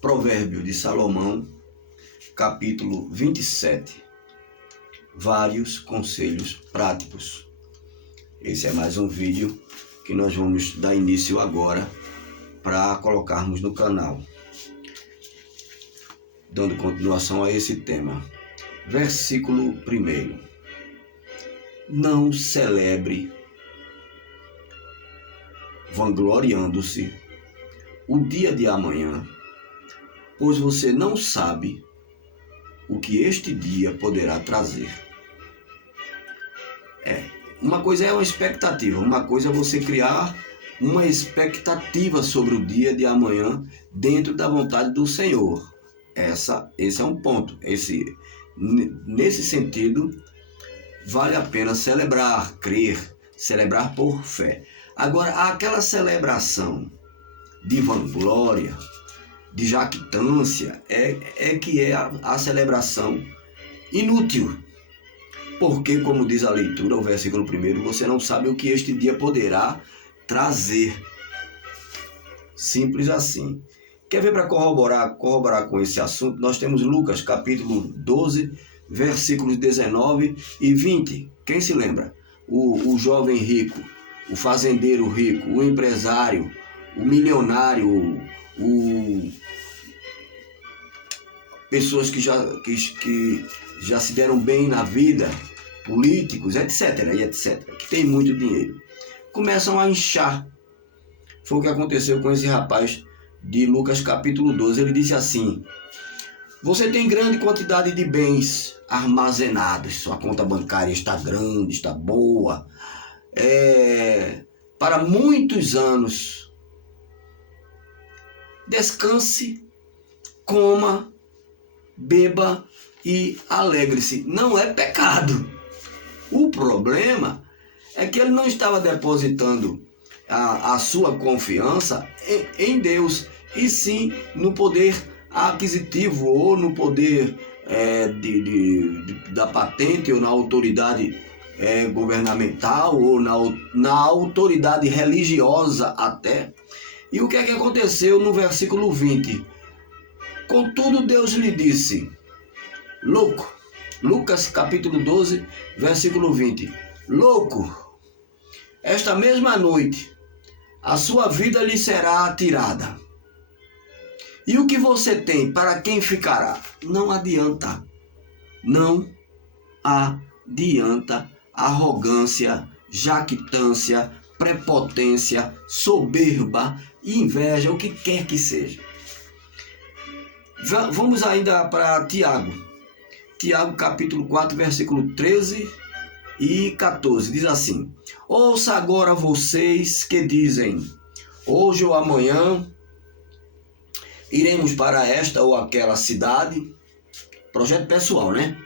Provérbio de Salomão, capítulo 27. Vários conselhos práticos. Esse é mais um vídeo que nós vamos dar início agora para colocarmos no canal, dando continuação a esse tema. Versículo 1. Não celebre, vangloriando-se, o dia de amanhã, pois você não sabe o que este dia poderá trazer. Uma coisa é uma expectativa, uma coisa é você criar uma expectativa sobre o dia de amanhã dentro da vontade do Senhor. Esse é um ponto. Nesse sentido, vale a pena celebrar, crer, celebrar por fé. Agora, aquela celebração de vanglória, de jactância, que é a celebração inútil. Porque, como diz a leitura, o versículo 1, você não sabe o que este dia poderá trazer. Simples assim. Quer ver para corroborar com esse assunto? Nós temos Lucas, capítulo 12, versículos 19 e 20. Quem se lembra? O jovem rico, o fazendeiro rico, o empresário, o milionário, pessoas que já se deram bem na vida, políticos, etc., que tem muito dinheiro, começam a inchar. Foi o que aconteceu com esse rapaz de Lucas capítulo 12. Ele disse assim: você tem grande quantidade de bens armazenados, sua conta bancária está grande, está boa, para muitos anos. Descanse, coma, beba e alegre-se. Não é pecado. O problema é que ele não estava depositando a sua confiança em Deus, e sim no poder aquisitivo, ou no poder da patente, ou na autoridade governamental, ou na autoridade religiosa até. E o que é que aconteceu no versículo 20? Contudo, Deus lhe disse, Lucas capítulo 12, versículo 20, louco, esta mesma noite a sua vida lhe será tirada. E o que você tem, para quem ficará? Não adianta arrogância, jactância, prepotência, soberba, inveja, o que quer que seja. Vamos ainda para Tiago capítulo 4, versículo 13 e 14, diz assim: ouça agora vocês que dizem, hoje ou amanhã iremos para esta ou aquela cidade, projeto pessoal, né?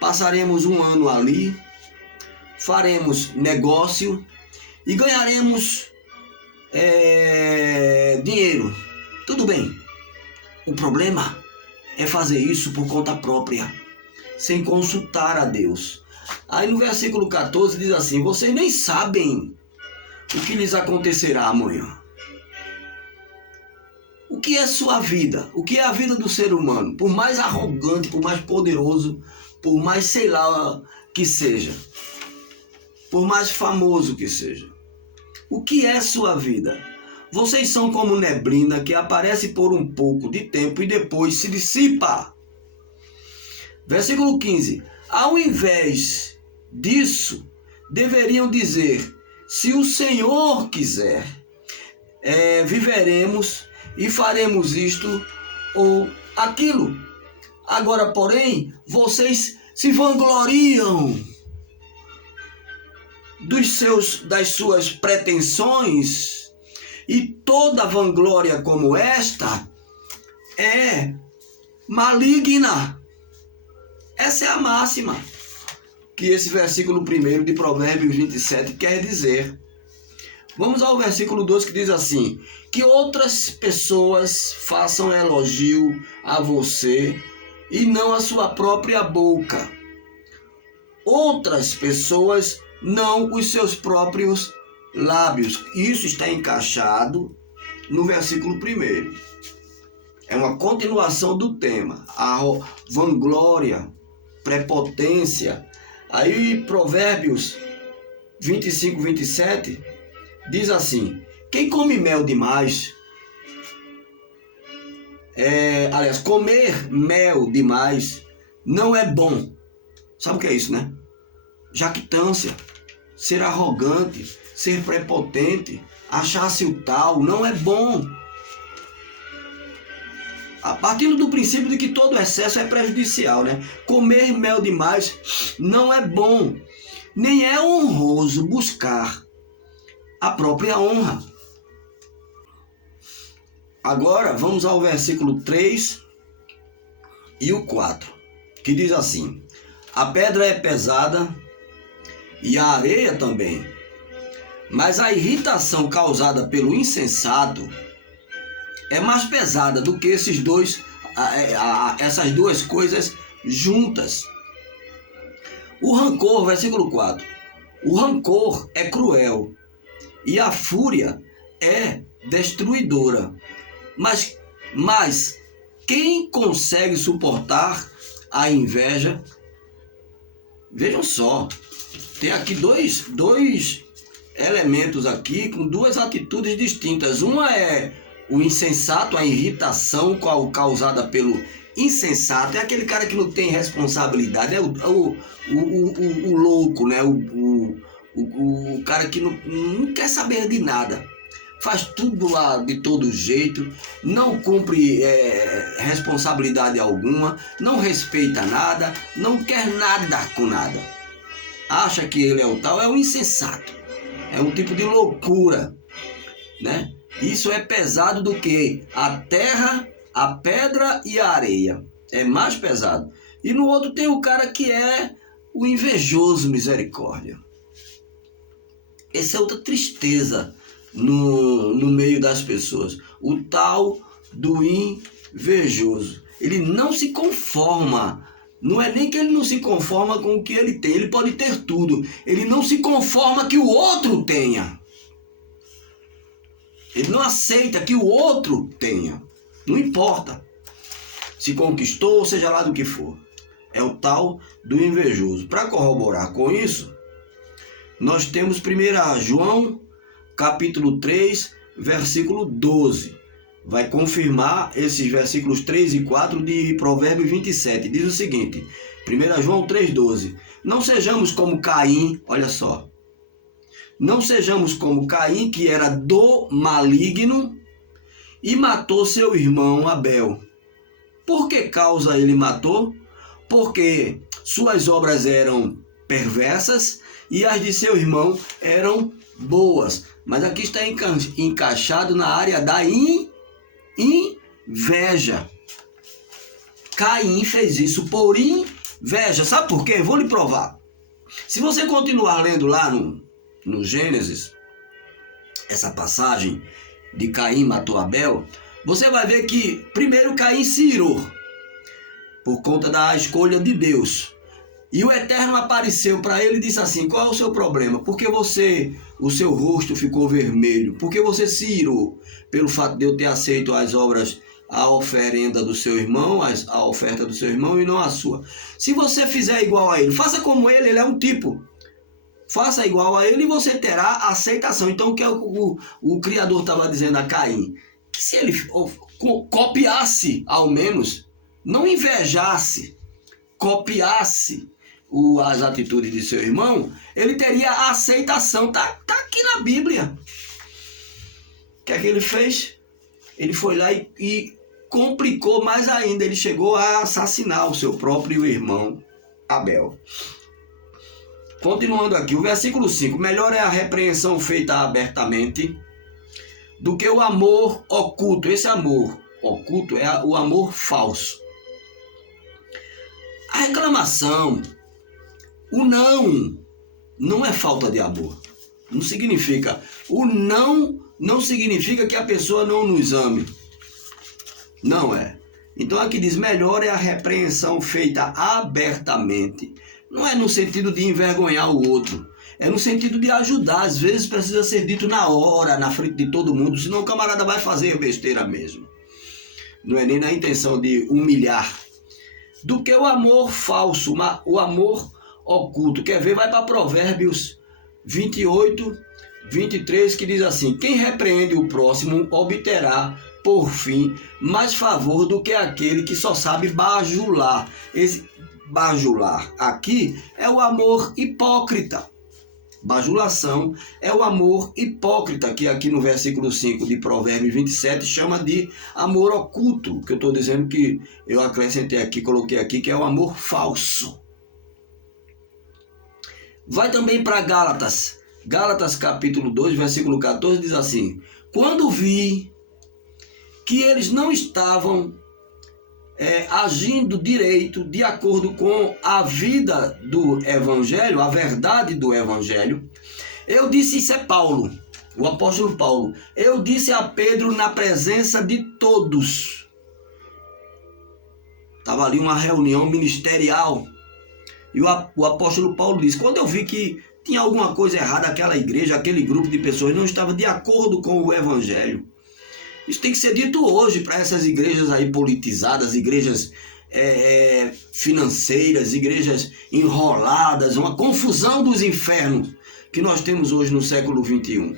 Passaremos um ano ali, faremos negócio e ganharemos dinheiro. Tudo bem. O problema é fazer isso por conta própria, sem consultar a Deus. Aí no versículo 14 diz assim: vocês nem sabem o que lhes acontecerá amanhã. O que é sua vida? O que é a vida do ser humano? Por mais arrogante, por mais poderoso, por mais sei lá que seja, por mais famoso que seja, o que é sua vida? Vocês são como neblina que aparece por um pouco de tempo e depois se dissipa. Versículo 15. Ao invés disso, deveriam dizer, se o Senhor quiser, viveremos e faremos isto ou aquilo. Agora, porém, vocês se vangloriam das suas pretensões, e toda vanglória como esta é maligna. Essa é a máxima que esse versículo 1 de Provérbios 27 quer dizer. Vamos ao versículo 2 que diz assim: que outras pessoas façam elogio a você e não a sua própria boca. Outras pessoas, não os seus próprios lábios. Isso está encaixado no versículo 1. É uma continuação do tema. A vanglória, prepotência. Aí Provérbios 25, 27 diz assim: quem come mel demais, comer mel demais não é bom. Sabe o que é isso, né? Jactância, ser arrogante, ser prepotente, achar-se o tal, não é bom. Partindo do princípio de que todo excesso é prejudicial, né? Comer mel demais não é bom, nem é honroso buscar a própria honra. Agora vamos ao versículo 3 e o 4, que diz assim: a pedra é pesada e a areia também, mas a irritação causada pelo insensato é mais pesada do que essas duas coisas juntas. O rancor, versículo 4, o rancor é cruel e a fúria é destruidora, mas quem consegue suportar a inveja? Vejam só, tem aqui dois elementos aqui com duas atitudes distintas. Uma é o insensato, a irritação causada pelo insensato, é aquele cara que não tem responsabilidade, é o louco, né? O cara que não quer saber de nada, faz tudo lá de todo jeito, não cumpre responsabilidade alguma, não respeita nada, não quer nada com nada, acha que ele é o tal, é um insensato, é um tipo de loucura, né? Isso é pesado do que a terra, a pedra e a areia. É mais pesado. E no outro tem o cara que é o invejoso, misericórdia. Essa é outra tristeza no meio das pessoas. O tal do invejoso. Ele não se conforma. Não é nem que ele não se conforma com o que ele tem. Ele pode ter tudo. Ele não se conforma que o outro tenha. Ele não aceita que o outro tenha. Não importa. Se conquistou, seja lá do que for. É o tal do invejoso. Para corroborar com isso, nós temos 1 João, capítulo 3, versículo 12. Vai confirmar esses versículos 3 e 4 de Provérbios 27. Diz o seguinte, 1 João 3,12. Não sejamos como Caim, olha só. Não sejamos como Caim, que era do maligno e matou seu irmão Abel. Por que causa ele matou? Porque suas obras eram perversas e as de seu irmão eram boas. Mas aqui está encaixado na área da inveja. Caim fez isso por inveja. Sabe por quê? Vou lhe provar. Se você continuar lendo lá no Gênesis, essa passagem de Caim matou Abel, você vai ver que primeiro Caim se irou por conta da escolha de Deus. E o Eterno apareceu para ele e disse assim: qual é o seu problema? Por que o seu rosto ficou vermelho? Por que você se irou? Pelo fato de eu ter aceito as obras, a oferenda do seu irmão, a oferta do seu irmão e não a sua. Se você fizer igual a ele, faça como ele é um tipo. Faça igual a ele e você terá aceitação. Então o que o Criador estava dizendo a Caim? Que se ele copiasse, ao menos, não invejasse, copiasse as atitudes de seu irmão, ele teria aceitação. Tá aqui na Bíblia. O que é que ele fez? Ele foi lá e complicou mais ainda. Ele chegou a assassinar o seu próprio irmão Abel. Continuando aqui, o versículo 5. Melhor é a repreensão feita abertamente do que o amor oculto. Esse amor oculto é o amor falso. A reclamação, o não é falta de amor. Não significa, não significa que a pessoa não nos ame. Não é. Então aqui diz, melhor é a repreensão feita abertamente. Não é no sentido de envergonhar o outro. É no sentido de ajudar. Às vezes precisa ser dito na hora, na frente de todo mundo, senão o camarada vai fazer besteira mesmo. não é nem na intenção de humilhar, do que o amor falso, o amor oculto. Quer ver? Vai para Provérbios 28, 23, que diz assim: quem repreende o próximo obterá, por fim, mais favor do que aquele que só sabe bajular. Esse bajular aqui é o amor hipócrita. Bajulação é o amor hipócrita, que aqui no versículo 5 de Provérbios 27 chama de amor oculto, que eu estou dizendo que eu acrescentei aqui, coloquei aqui, que é o amor falso. Vai também para Gálatas. Gálatas capítulo 2, versículo 14 diz assim: quando vi que eles não estavam agindo direito, de acordo com a vida do Evangelho, a verdade do Evangelho, eu disse, isso é Paulo, o apóstolo Paulo, eu disse a Pedro na presença de todos. Estava ali uma reunião ministerial, e o apóstolo Paulo disse, quando eu vi que tinha alguma coisa errada, aquela igreja, aquele grupo de pessoas não estava de acordo com o Evangelho. Isso tem que ser dito hoje para essas igrejas aí politizadas, igrejas financeiras, igrejas enroladas, uma confusão dos infernos que nós temos hoje no século 21.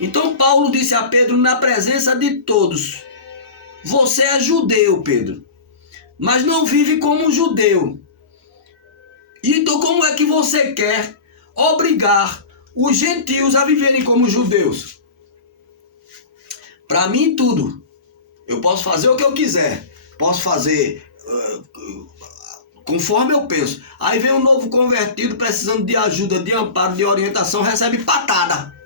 Então Paulo disse a Pedro na presença de todos: você é judeu, Pedro, mas não vive como judeu. Então como é que você quer obrigar os gentios a viverem como judeus? Para mim, tudo. Eu posso fazer o que eu quiser. Posso fazer conforme eu penso. Aí vem um novo convertido precisando de ajuda, de amparo, de orientação. Recebe patada.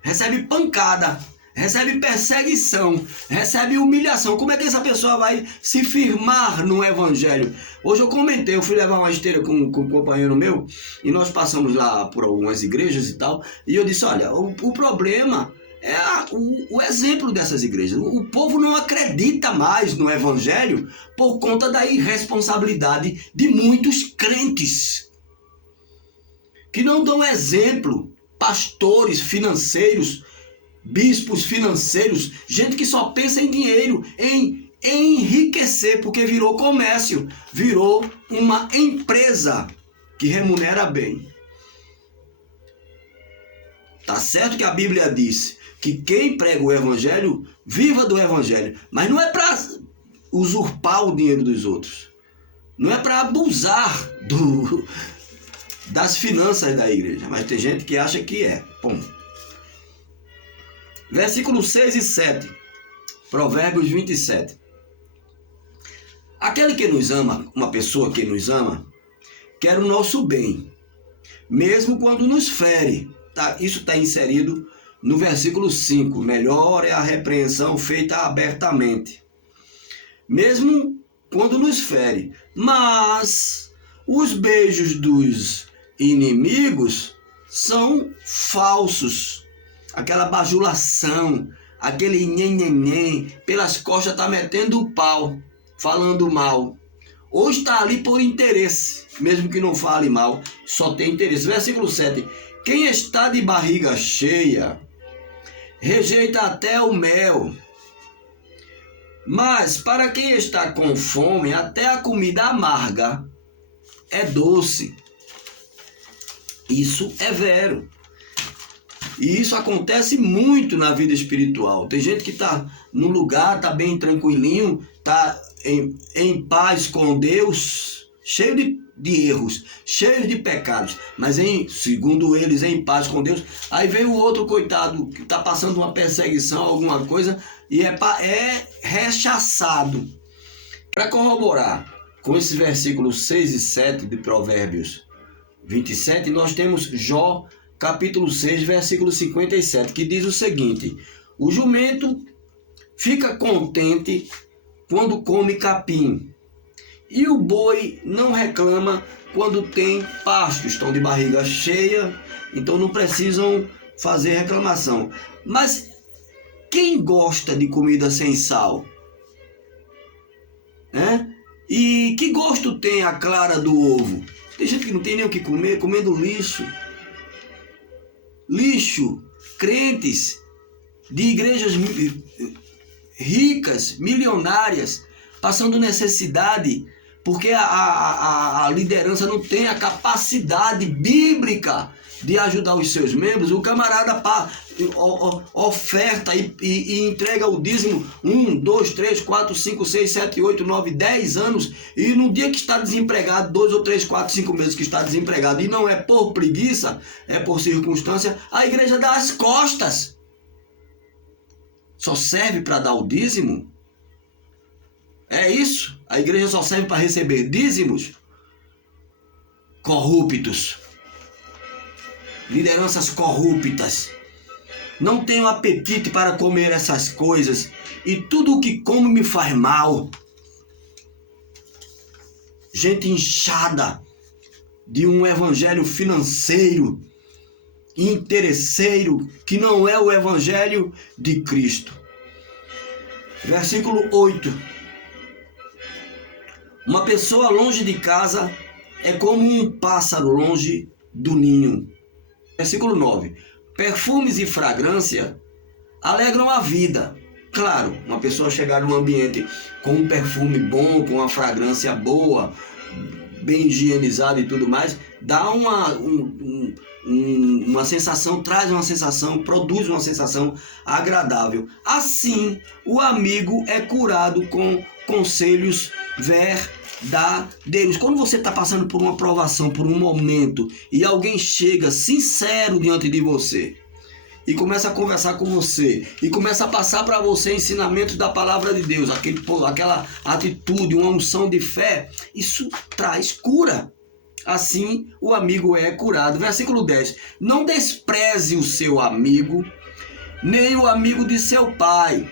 Recebe pancada. Recebe perseguição. Recebe humilhação. Como é que essa pessoa vai se firmar no Evangelho? Hoje eu comentei, eu fui levar uma esteira com um companheiro meu. E nós passamos lá por algumas igrejas e tal. E eu disse, olha, o problema é o exemplo dessas igrejas. O povo não acredita mais no Evangelho por conta da irresponsabilidade de muitos crentes que não dão exemplo. Pastores financeiros, bispos financeiros, gente que só pensa em dinheiro, em enriquecer, porque virou comércio, virou uma empresa que remunera bem. Tá certo que a Bíblia diz que quem prega o Evangelho, viva do Evangelho. Mas não é para usurpar o dinheiro dos outros. Não é para abusar das finanças da igreja. Mas tem gente que acha que é. Bom. Versículos 6 e 7. Provérbios 27. Aquele que nos ama, uma pessoa que nos ama, quer o nosso bem, mesmo quando nos fere. Tá? Isso está inserido no versículo 5, melhor é a repreensão feita abertamente, mesmo quando nos fere. Mas os beijos dos inimigos são falsos. Aquela bajulação, aquele nhenhenhen, pelas costas está metendo o pau, falando mal. Ou está ali por interesse, mesmo que não fale mal, só tem interesse. Versículo 7, quem está de barriga cheia rejeita até o mel, mas para quem está com fome, até a comida amarga é doce. Isso é vero. E isso acontece muito na vida espiritual. Tem gente que está no lugar, está bem tranquilinho, está em paz com Deus, cheio de erros, cheio de pecados, mas segundo eles em paz com Deus. Aí vem o outro coitado que está passando uma perseguição, alguma coisa, e é rechaçado. Para corroborar com esses versículos 6 e 7 de Provérbios 27, nós temos Jó capítulo 6, versículo 57, que diz o seguinte: o jumento fica contente quando come capim, e o boi não reclama quando tem pasto. Estão de barriga cheia, então não precisam fazer reclamação. Mas quem gosta de comida sem sal? E que gosto tem a clara do ovo? Tem gente que não tem nem o que comer, comendo lixo. Lixo. Crentes de igrejas ricas, milionárias, passando necessidade, porque a liderança não tem a capacidade bíblica de ajudar os seus membros. O camarada oferta e entrega o dízimo 1, 2, 3, 4, 5, 6, 7, 8, 9, 10 anos, e no dia que está desempregado, 2 ou 3, 4, 5 meses que está desempregado, e não é por preguiça, é por circunstância, a igreja dá as costas. Só serve para dar o dízimo? É isso? A igreja só serve para receber dízimos? Corruptos. Lideranças corruptas. Não tenho apetite para comer essas coisas, e tudo o que como me faz mal. Gente inchada de um evangelho financeiro, interesseiro, que não é o evangelho de Cristo. Versículo 8. Uma pessoa longe de casa é como um pássaro longe do ninho. Versículo 9. Perfumes e fragrância alegram a vida. Claro, uma pessoa chegar num ambiente com um perfume bom, com uma fragrância boa, bem higienizado e tudo mais, dá uma sensação, traz uma sensação, produz uma sensação agradável. Assim, o amigo é curado com conselhos verdadeiros. Quando você está passando por uma provação, por um momento, e alguém chega sincero diante de você e começa a conversar com você e começa a passar para você ensinamentos da palavra de Deus, aquela atitude, uma unção de fé, isso traz cura. Assim o amigo é curado. Versículo 10. Não despreze o seu amigo, nem o amigo de seu pai.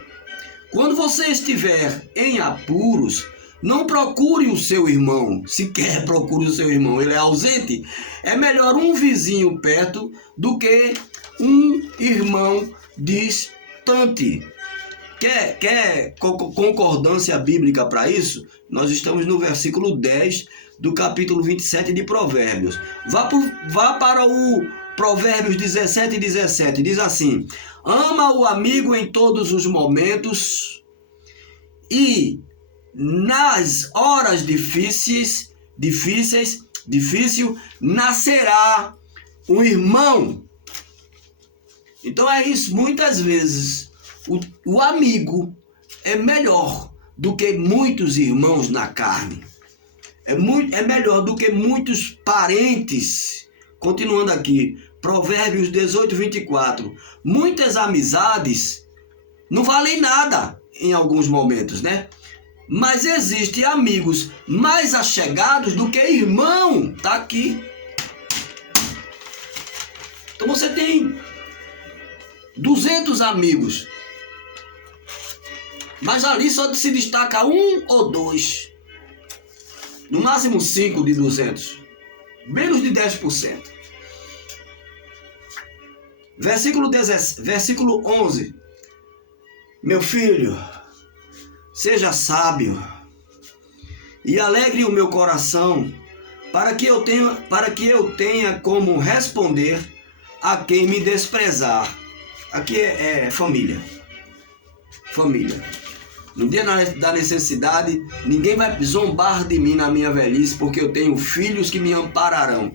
Quando você estiver em apuros, não procure o seu irmão. Sequer procure o seu irmão, ele é ausente. É melhor um vizinho perto do que um irmão distante. Quer concordância bíblica para isso? Nós estamos no versículo 10 do capítulo 27 de Provérbios. Vá para o Provérbios 17 e 17. Diz assim: ama o amigo em todos os momentos, e nas horas difícil nascerá um irmão. Então é isso, muitas vezes o amigo é melhor do que muitos irmãos na carne. É melhor do que muitos parentes. Continuando aqui, Provérbios 18, 24. Muitas amizades não valem nada em alguns momentos, né? Mas existem amigos mais achegados do que irmão. Tá aqui. Então você tem 200 amigos, mas ali só se destaca 1 ou 2. No máximo 5 de 200. Menos de 10%. Versículo 11. Meu filho, seja sábio e alegre o meu coração, para que eu tenha como responder a quem me desprezar. Aqui é família. Família. No dia da necessidade, ninguém vai zombar de mim na minha velhice, porque eu tenho filhos que me ampararão.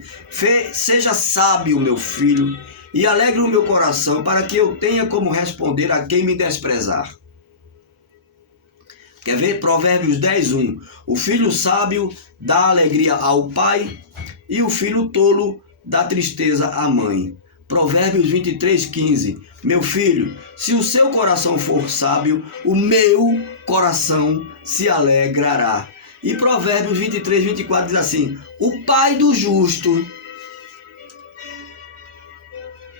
Seja sábio, meu filho, e alegre o meu coração, para que eu tenha como responder a quem me desprezar. Quer ver? Provérbios 10:1. O filho sábio dá alegria ao pai, e o filho tolo dá tristeza à mãe. Provérbios 23:15. Meu filho, se o seu coração for sábio, o meu coração se alegrará. E Provérbios 23:24 diz assim: o pai do justo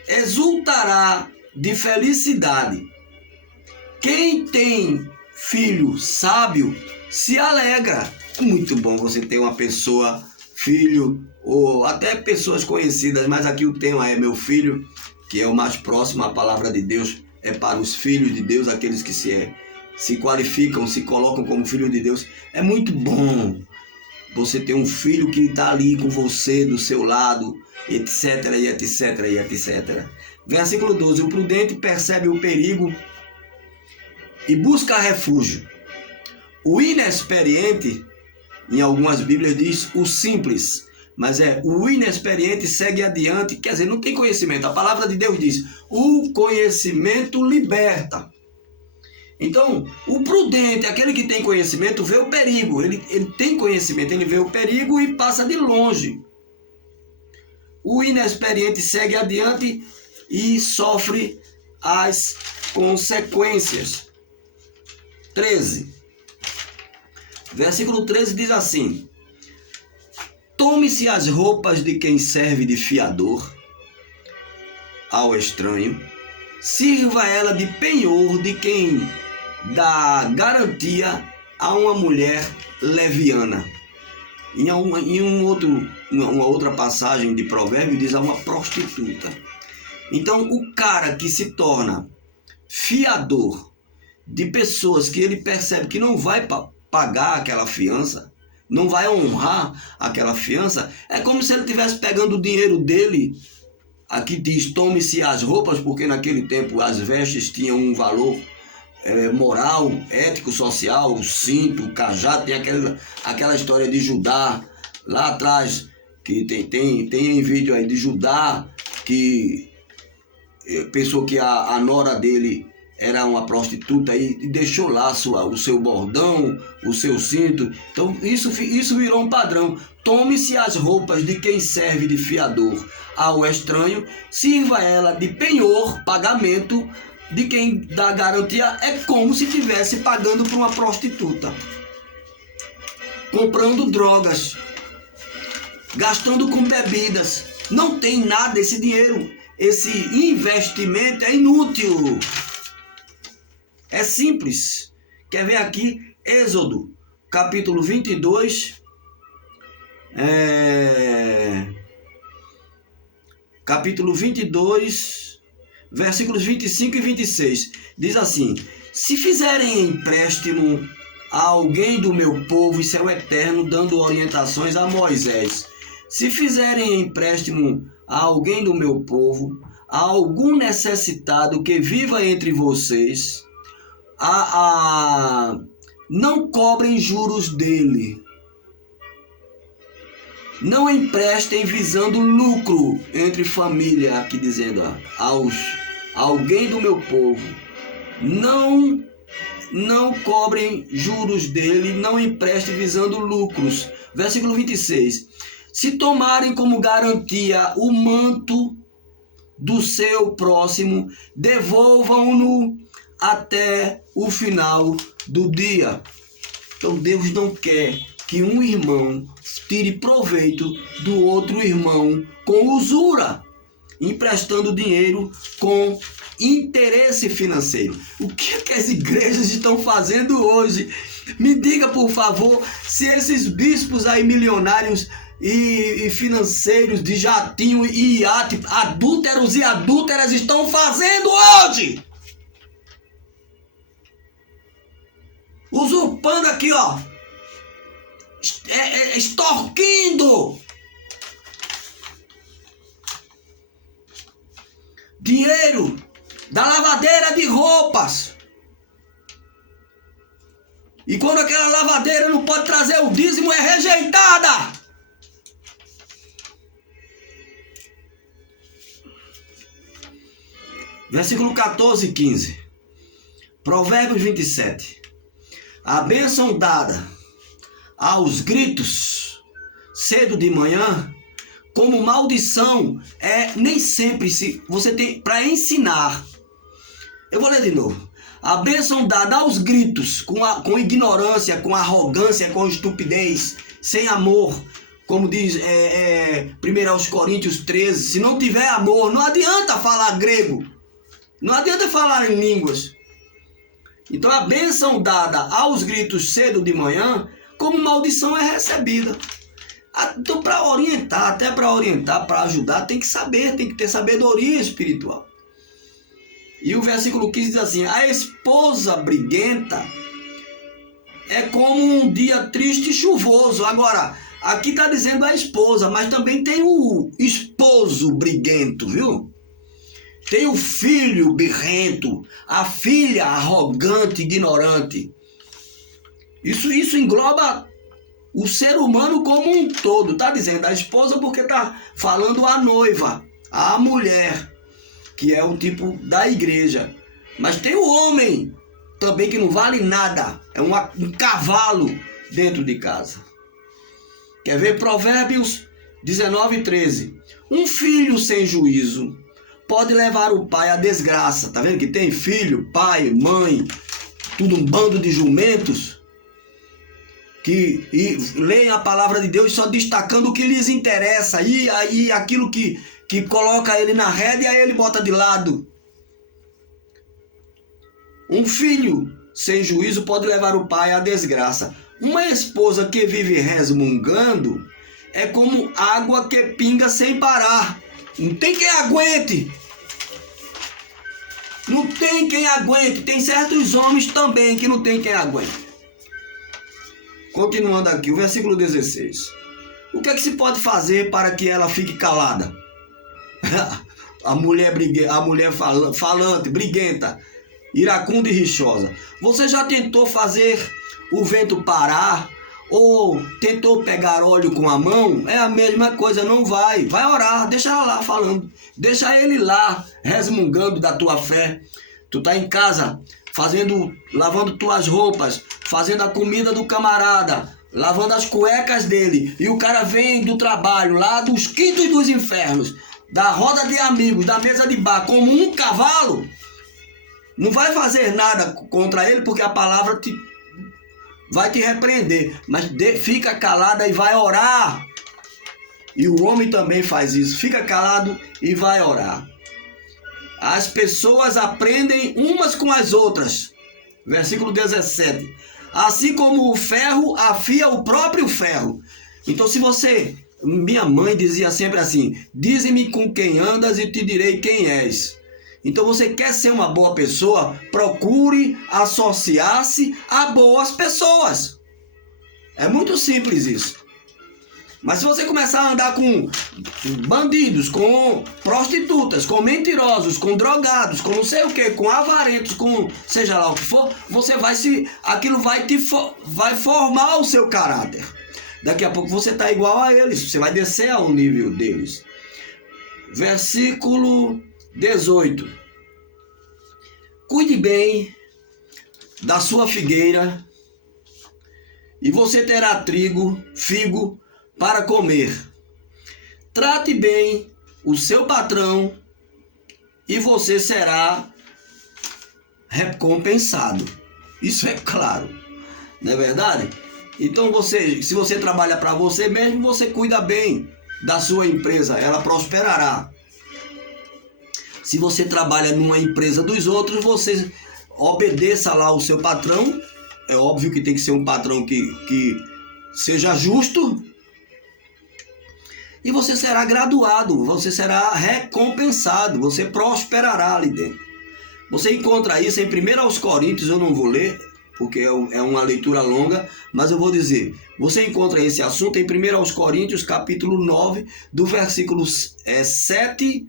exultará de felicidade. Quem tem filho sábio se alegra. É muito bom você ter uma pessoa, filho, ou até pessoas conhecidas, mas aqui o tema é meu filho, que é o mais próximo à palavra de Deus, é para os filhos de Deus, aqueles que se qualificam, se colocam como filho de Deus. É muito bom você ter um filho que está ali com você, do seu lado, etc, e etc, e etc. Versículo 12. O prudente percebe o perigo e busca refúgio. O inexperiente, em algumas Bíblias diz o simples, mas o inexperiente segue adiante, quer dizer, não tem conhecimento. A palavra de Deus diz, o conhecimento liberta. Então, o prudente, aquele que tem conhecimento, vê o perigo. Ele tem conhecimento, ele vê o perigo e passa de longe. O inexperiente segue adiante e sofre as consequências. 13. Versículo 13 diz assim: tome-se as roupas de quem serve de fiador ao estranho, sirva ela de penhor de quem dá garantia a uma mulher leviana. Em uma outra passagem de Provérbios diz a uma prostituta. Então o cara que se torna fiador de pessoas que ele percebe que não vai pagar aquela fiança, não vai honrar aquela fiança, é como se ele estivesse pegando o dinheiro dele. Aqui diz, tome-se as roupas, porque naquele tempo as vestes tinham um valor moral, ético, social, o cinto, o cajado, tem aquela história de Judá, lá atrás, que tem vídeo aí de Judá, que pensou que a nora dele era uma prostituta e deixou lá o seu bordão, o seu cinto. Então isso virou um padrão. Tome-se as roupas de quem serve de fiador ao estranho, sirva ela de penhor, pagamento de quem dá garantia. É como se estivesse pagando para uma prostituta, comprando drogas, gastando com bebidas. Não tem nada, esse dinheiro, esse investimento é inútil. É simples. Quer ver aqui? Êxodo, capítulo 22, capítulo 22, versículos 25 e 26. Diz assim: se fizerem empréstimo a alguém do meu povo, isso é o Eterno dando orientações a Moisés. Se fizerem empréstimo a alguém do meu povo, a algum necessitado que viva entre vocês, não cobrem juros dele. Não emprestem visando lucro entre família, aqui dizendo, alguém do meu povo. Não cobrem juros dele, não emprestem visando lucros. Versículo 26. Se tomarem como garantia o manto do seu próximo, devolvam-no até o final do dia. Então Deus não quer que um irmão tire proveito do outro irmão com usura, emprestando dinheiro com interesse financeiro. O que é que as igrejas estão fazendo hoje? Me diga, por favor, se esses bispos aí milionários e financeiros de jatinho e iate, adúlteros e adúlteras estão fazendo hoje. Usurpando aqui, ó, extorquindo dinheiro da lavadeira de roupas. E quando aquela lavadeira não pode trazer o dízimo, é rejeitada. Versículo 14 e 15. Provérbios 27. A bênção dada aos gritos cedo de manhã, como maldição, nem sempre você tem para ensinar. Eu vou ler de novo. A bênção dada aos gritos, com ignorância, com arrogância, com estupidez, sem amor, como diz 1 Coríntios 13, se não tiver amor, não adianta falar grego, não adianta falar em línguas. Então a bênção dada aos gritos cedo de manhã, como maldição é recebida. Então para orientar, para ajudar, tem que saber, tem que ter sabedoria espiritual. E o versículo 15 diz assim: a esposa briguenta é como um dia triste e chuvoso. Agora, aqui está dizendo a esposa, mas também tem o esposo briguento, viu? tem o filho birrento, a filha arrogante, ignorante. Isso engloba o ser humano como um todo. Está dizendo a esposa porque está falando a noiva, a mulher, que é o tipo da igreja. Mas tem o homem também que não vale nada, é um cavalo dentro de casa. Quer ver? Provérbios 19:13. Um filho sem juízo pode levar o pai à desgraça. Tá vendo que tem filho, pai, mãe, tudo um bando de jumentos que leem a palavra de Deus só destacando o que lhes interessa. E aí aquilo que coloca ele na rédea, ele bota de lado. Um filho sem juízo pode levar o pai à desgraça. Uma esposa que vive resmungando é como água que pinga sem parar. Não tem quem aguente. Não tem quem aguente. Tem certos homens também que não tem quem aguente. Continuando aqui, o versículo 16. O que é que se pode fazer para que ela fique calada? A mulher falante, briguenta, iracunda e rixosa. Você já tentou fazer o vento parar? Ou tentou pegar óleo com a mão? É a mesma coisa, não vai. Vai orar, deixa ela lá falando. Deixa ele lá, resmungando da tua fé. Tu tá em casa, lavando tuas roupas, fazendo a comida do camarada, lavando as cuecas dele. E o cara vem do trabalho, lá dos quintos dos infernos, da roda de amigos, da mesa de bar, como um cavalo. Não vai fazer nada contra ele, porque a palavra vai te repreender. Mas fica calada e vai orar. E o homem também faz isso. Fica calado e vai orar. As pessoas aprendem umas com as outras. Versículo 17. Assim como o ferro afia o próprio ferro. Então se você... Minha mãe dizia sempre assim: dize-me com quem andas e te direi quem és. Então você quer ser uma boa pessoa, procure associar-se a boas pessoas. É muito simples isso. Mas se você começar a andar com bandidos, com prostitutas, com mentirosos, com drogados, com não sei o que, com avarentos, com seja lá o que for, aquilo vai formar o seu caráter. Daqui a pouco você está igual a eles, você vai descer ao nível deles. Versículo 18. Cuide bem da sua figueira e você terá figo para comer. Trate bem o seu patrão e você será recompensado. Isso é claro, não é verdade? Então se você trabalha para você mesmo, você cuida bem da sua empresa, ela prosperará. Se você trabalha numa empresa dos outros, você obedeça lá o seu patrão. É óbvio que tem que ser um patrão que seja justo. E você será graduado, você será recompensado, você prosperará ali dentro. Você encontra isso em 1 Coríntios, eu não vou ler, porque é uma leitura longa, mas eu vou dizer. Você encontra esse assunto em 1 Coríntios, capítulo 9, do versículo 7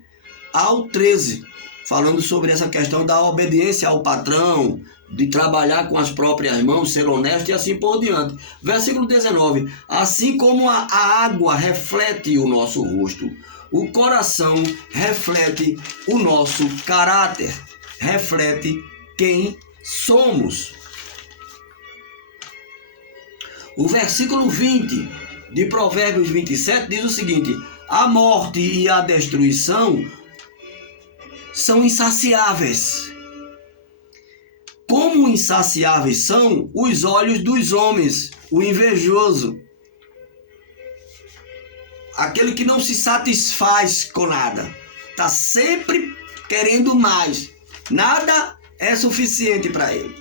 ao 13, falando sobre essa questão da obediência ao patrão, de trabalhar com as próprias mãos, ser honesto e assim por diante. Versículo 19. Assim como a água reflete o nosso rosto, o coração reflete o nosso caráter, reflete quem somos. O versículo 20 de Provérbios 27 diz o seguinte: a morte e a destruição são insaciáveis. Como insaciáveis são os olhos dos homens, o invejoso, aquele que não se satisfaz com nada, está sempre querendo mais, nada é suficiente para ele.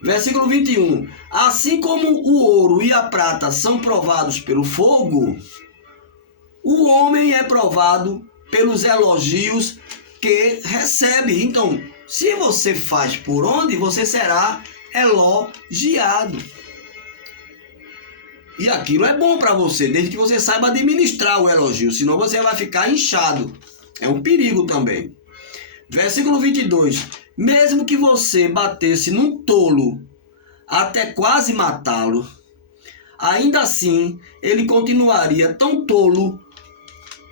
Versículo 21, assim como o ouro e a prata são provados pelo fogo, o homem é provado pelos elogios que recebe. Então, se você faz por onde, você será elogiado. E aquilo é bom para você, desde que você saiba administrar o elogio, senão você vai ficar inchado. É um perigo também. Versículo 22. Mesmo que você batesse num tolo até quase matá-lo, ainda assim ele continuaria tão tolo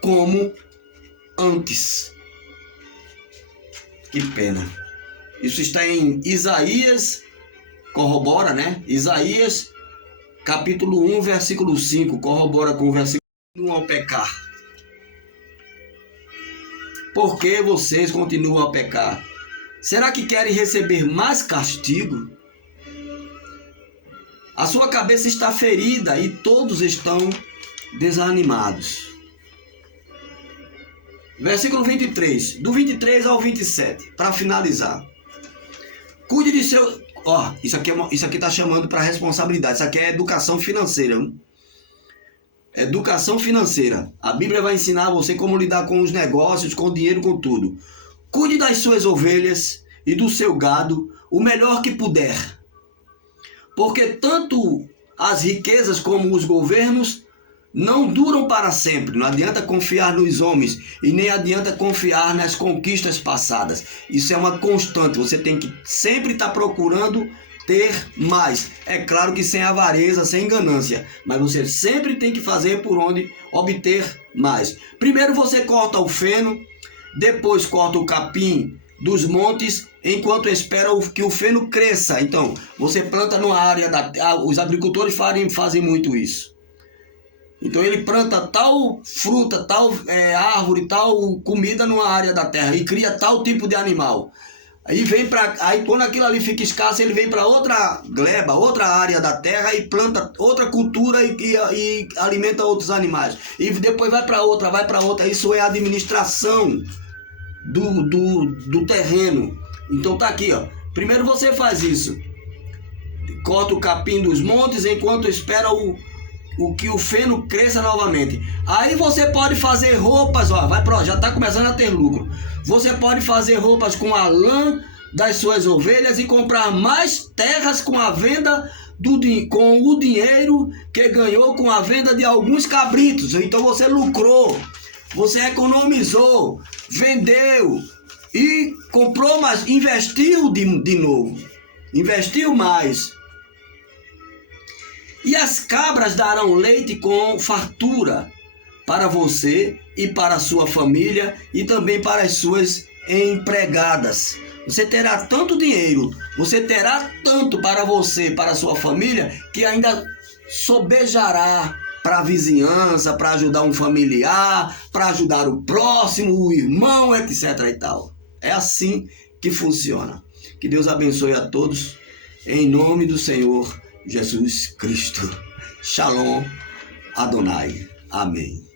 como antes. Que pena. Isso está em Isaías, corrobora, né? Isaías, capítulo 1, versículo 5, corrobora com o versículo 1 ao pecar. Por que vocês continuam a pecar? Será que querem receber mais castigo? A sua cabeça está ferida e todos estão desanimados. Versículo 23, do 23 ao 27, para finalizar. Cuide de seu... Isso aqui está chamando para responsabilidade. Isso aqui é educação financeira. Hein? Educação financeira. A Bíblia vai ensinar você como lidar com os negócios, com o dinheiro, com tudo. Cuide das suas ovelhas e do seu gado o melhor que puder. Porque tanto as riquezas como os governos não duram para sempre. Não adianta confiar nos homens e nem adianta confiar nas conquistas passadas. Isso é uma constante. Você tem que sempre estar procurando ter mais. É claro que sem avareza, sem ganância. Mas você sempre tem que fazer por onde obter mais. Primeiro você corta o feno, depois corta o capim dos montes, enquanto espera que o feno cresça. Então, você planta numa área os agricultores fazem muito isso. Então ele planta tal fruta, tal árvore, tal comida numa área da terra e cria tal tipo de animal. Aí quando aquilo ali fica escasso, ele vem para outra gleba, outra área da terra e planta outra cultura e alimenta outros animais. E depois vai para outra. Isso é a administração do terreno. Então tá aqui, ó. Primeiro você faz isso. Corta o capim dos montes enquanto espera que o feno cresça novamente. Aí você pode fazer roupas, já está começando a ter lucro. Você pode fazer roupas com a lã das suas ovelhas e comprar mais terras com a venda com o dinheiro que ganhou com a venda de alguns cabritos. Então você lucrou, você economizou, vendeu e comprou mais, investiu de novo, investiu mais. E as cabras darão leite com fartura para você e para a sua família e também para as suas empregadas. Você terá tanto dinheiro, você terá tanto para você, para a sua família, que ainda sobejará para a vizinhança, para ajudar um familiar, para ajudar o próximo, o irmão, etc. e tal. É assim que funciona. Que Deus abençoe a todos, em nome do Senhor Jesus Cristo. Shalom Adonai. Amém.